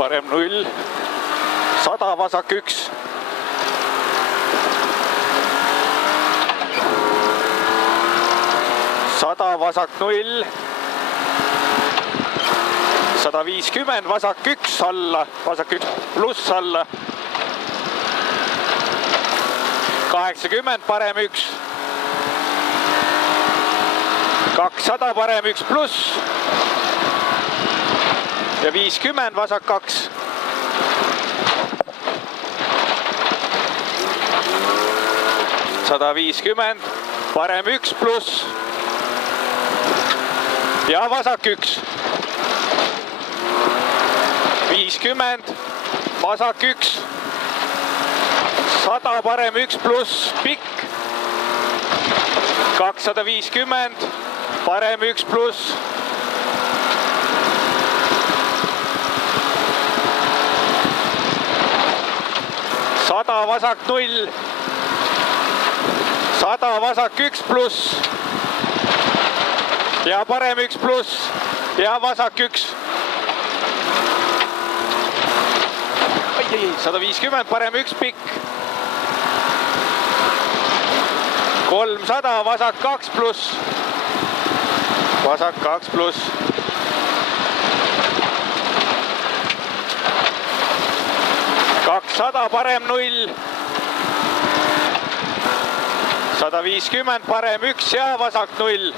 parem 0, 100 vasak 1. Vasak 0, 150 vasak 1 alla, vasak 1 pluss alla, 80 parem 1, 200 parem 1 pluss ja 50 vasak 2. Sada 50 parem 1 pluss ja vasak 1. 50 vasak 1. 100 parem 1 pluss pikk. 250 parem 1 pluss. Sada vasak 0. 100 vasak 1 pluss. Ja parem 1 pluss ja vasak 1. 150 parem 1 pikk. 300 vasak 2 pluss. Vasak 2 pluss. 200 parem 0. 150 parem 1 ja vasak 0.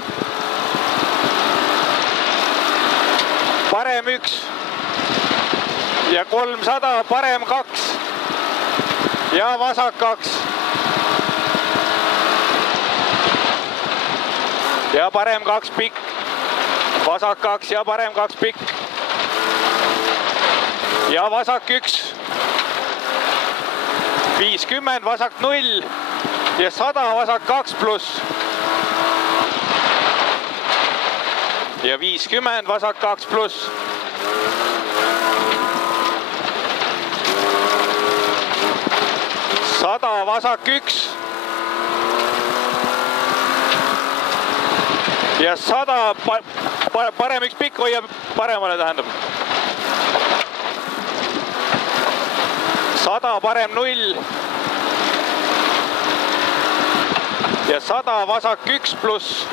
Parem 1 ja 300 parem 2 ja vasak 2 ja parem 2 pikk, vasak 2 ja parem 2 pikk ja vasak 1. 50 vasak 0 ja 100 vasak 2 pluss ja 50 vasak 2 pluss. 100 vasak 1 ja 100 parem 1 pikk, hoia paremale tähendab. 100 parem 0 ja 100 vasak 1 pluss.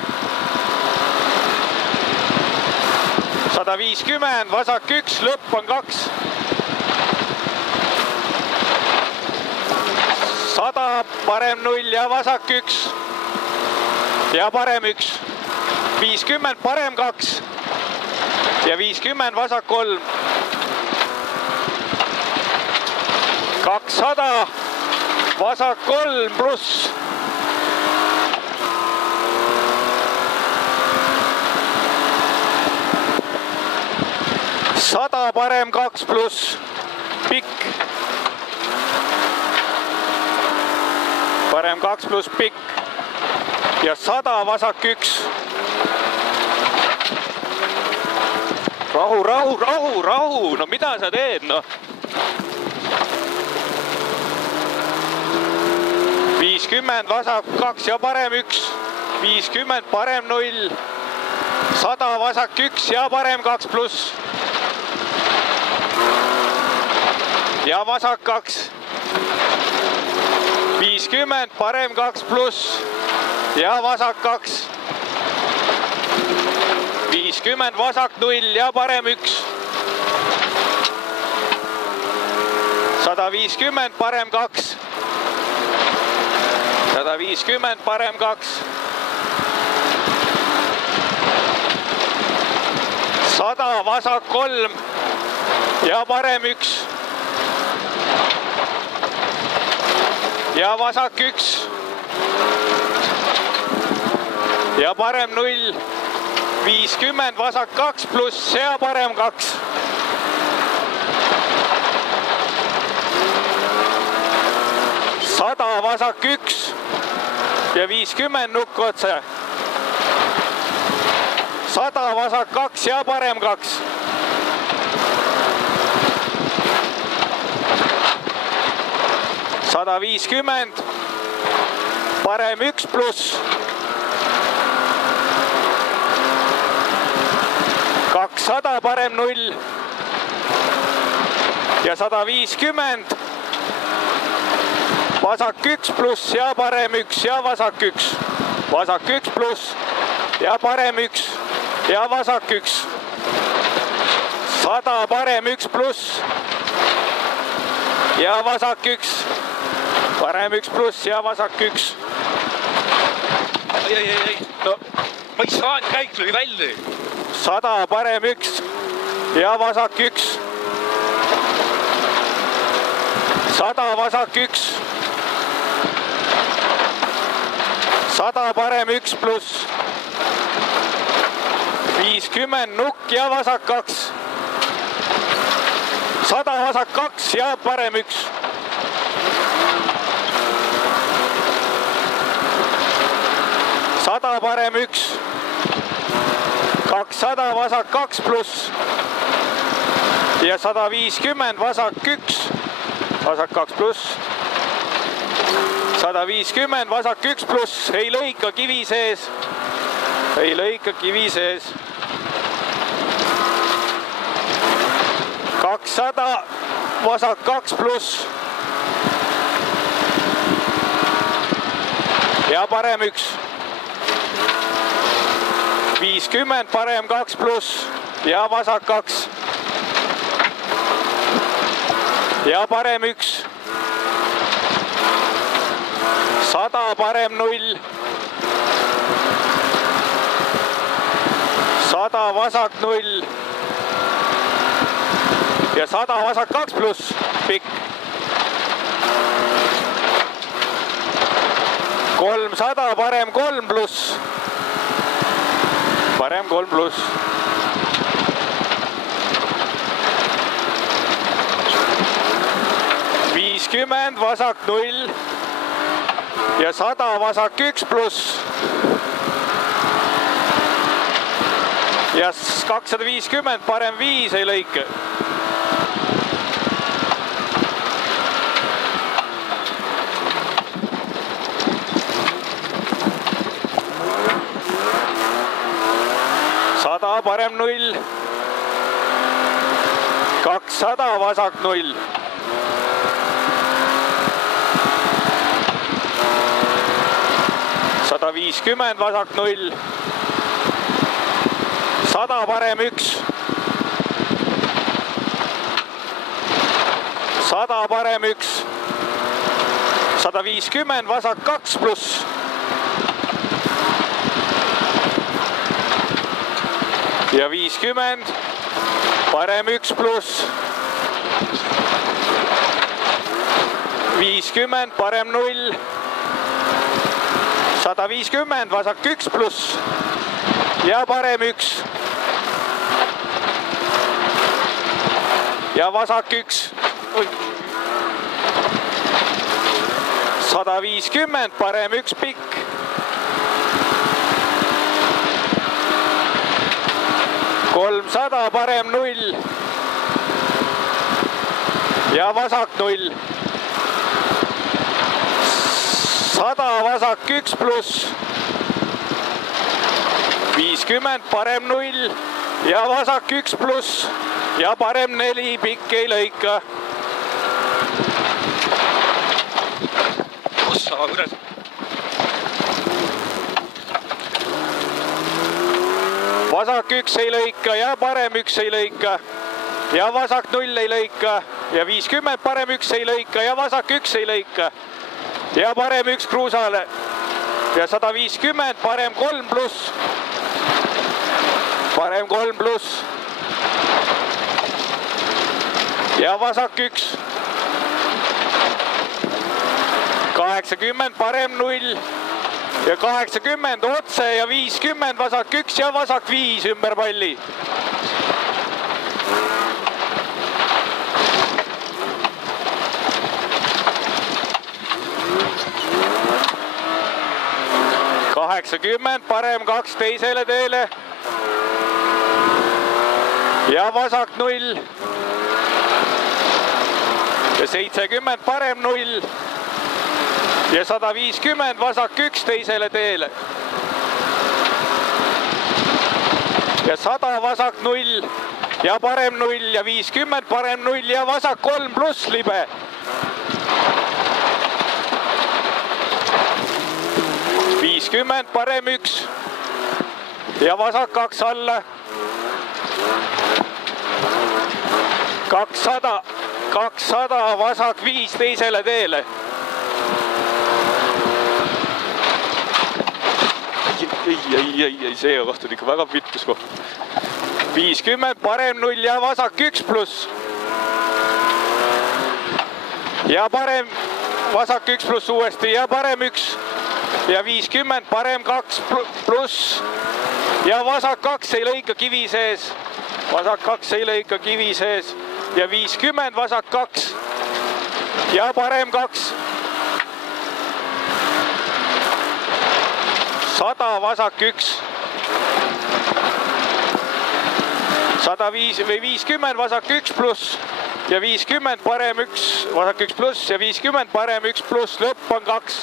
150 vasak 1, lõpp on 2. 100 parem 0 ja vasak 1 ja parem 1. 50 parem 2 ja 50 vasak 3. 200 vasak 3 pluss. 100 parem 2 pluss pikk. Parem 2 pluss pikk ja 100 vasak 1. Rahu, rahu, rahu, rahu, no mida sa teed, noh? 50 vasak 2 ja parem 1. 50 parem 0. 100 vasak 1 ja parem 2 pluss. Ja vasak 2. 50 parem 2 pluss ja vasak 2. 50 vasak 0 ja parem 1. 150 parem 2. 150 parem 2. 100 vasak 3 ja parem 1. Ja vasak 1. Ja parem 0. 50 vasak 2 pluss ja parem 2. 100 vasak 1 ja 50 nukku otsa. 100 vasak 2 ja parem 2. 150 parem 1 pluss. 200 parem 0. ja 150. Vasak 1 pluss ja parem 1 ja vasak 1. Vasak 1 pluss ja parem 1 ja vasak 1. 100 parem 1 pluss ja vasak 1. Parem 1 pluss ja vasak 1. Ei. No, ma ei saa, käik lõi välja. 100 parem 1 ja vasak 1. 100 vasak 1. 100 parem 1 pluss. 50 nukk ja vasak 2. 100 vasak 2 ja parem 1. 100 parem 1. 200 vasak 2 pluss. Ja 150 vasak 1. Vasak 2 pluss. 150 vasak 1 pluss. Ei lõika kivi sees. Ei lõika kivi sees. 200 vasak 2 pluss. Ja parem 1. 50 parem 2 pluss ja vasak 2. Ja parem 1. 100 parem 0. 100 vasak 0. Ja 100 vasak 2 pluss pikk. 300 parem 3 pluss. Parem 3 pluss. 50 vasak 0 ja 100 vasak 1 pluss. Ja 250 parem 5 ei lõike. Parem 0. 200 vasak 0. 150 vasak 0. 100 parem 1. 100 parem 1. 150 vasak 2 pluss. Ja 50 parem 1 pluss. 50 parem 0. 150 vasak 1 pluss ja parem 1. Ja vasak 1. 150 parem 1 pikk. 300 parem 0 ja vasak 0. 100 vasak 1 pluss. 50 parem 0 ja vasak 1 pluss ja parem 4 pikk ei lõika. Ossa, kurat. Vasak 1 ei lõika ja parem 1 ei lõika ja vasak 0 ei lõika ja 50 parem 1 ei lõika ja vasak 1 ei lõika ja parem 1 kruusale ja 150 parem 3 pluss. Parem 3 pluss ja vasak 1. 80 parem 0 ja 80 otse ja 50 vasak 1 ja vasak 5 ümber palli. ...80 parem 2 teisele teele ja vasak 0 ja 70 parem 0 ja 150 vasak 1 teisele teele ja 100 vasak 0 ja parem 0 ja 50, parem 0 ja vasak 3 pluss libe. parem 1 ja vasak 2 alla. 200, vasak 5 teisele teele. ei, see koht on ikka väga pittus koht. 50, parem 0 ja vasak 1 pluss. ja parem, vasak 1 pluss uuesti ja parem 1 ja 50, parem 2 pluss ja vasak 2 ei lõika kivi sees. vasak 2 ei lõika kivi sees ja 50, vasak 2 ja parem 2. 100, vasak 1. 105 või 50, vasak 1 pluss ja 50, parem 1, vasak 1 pluss ja 50, parem 1 pluss, lõpp on 2.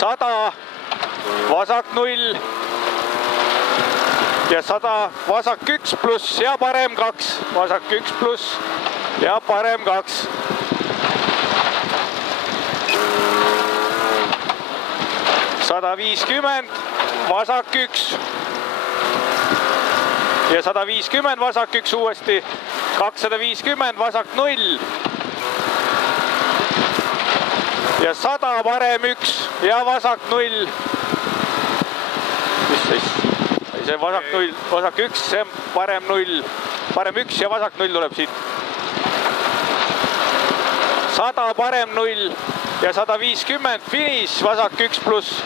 100, vasak 0 ja 100, vasak 1 pluss ja parem 2, vasak 1 pluss ja parem 2. 150, vasak 1 ja 150, vasak 1 uuesti. 250, vasak 0 ja 100, parem 1 ja vasak 0. mis siis? see vasak 0, vasak 1, see parem 0, parem 1 ja vasak 0 tuleb siit. 100, parem 0 ja 150, finiš, vasak 1 pluss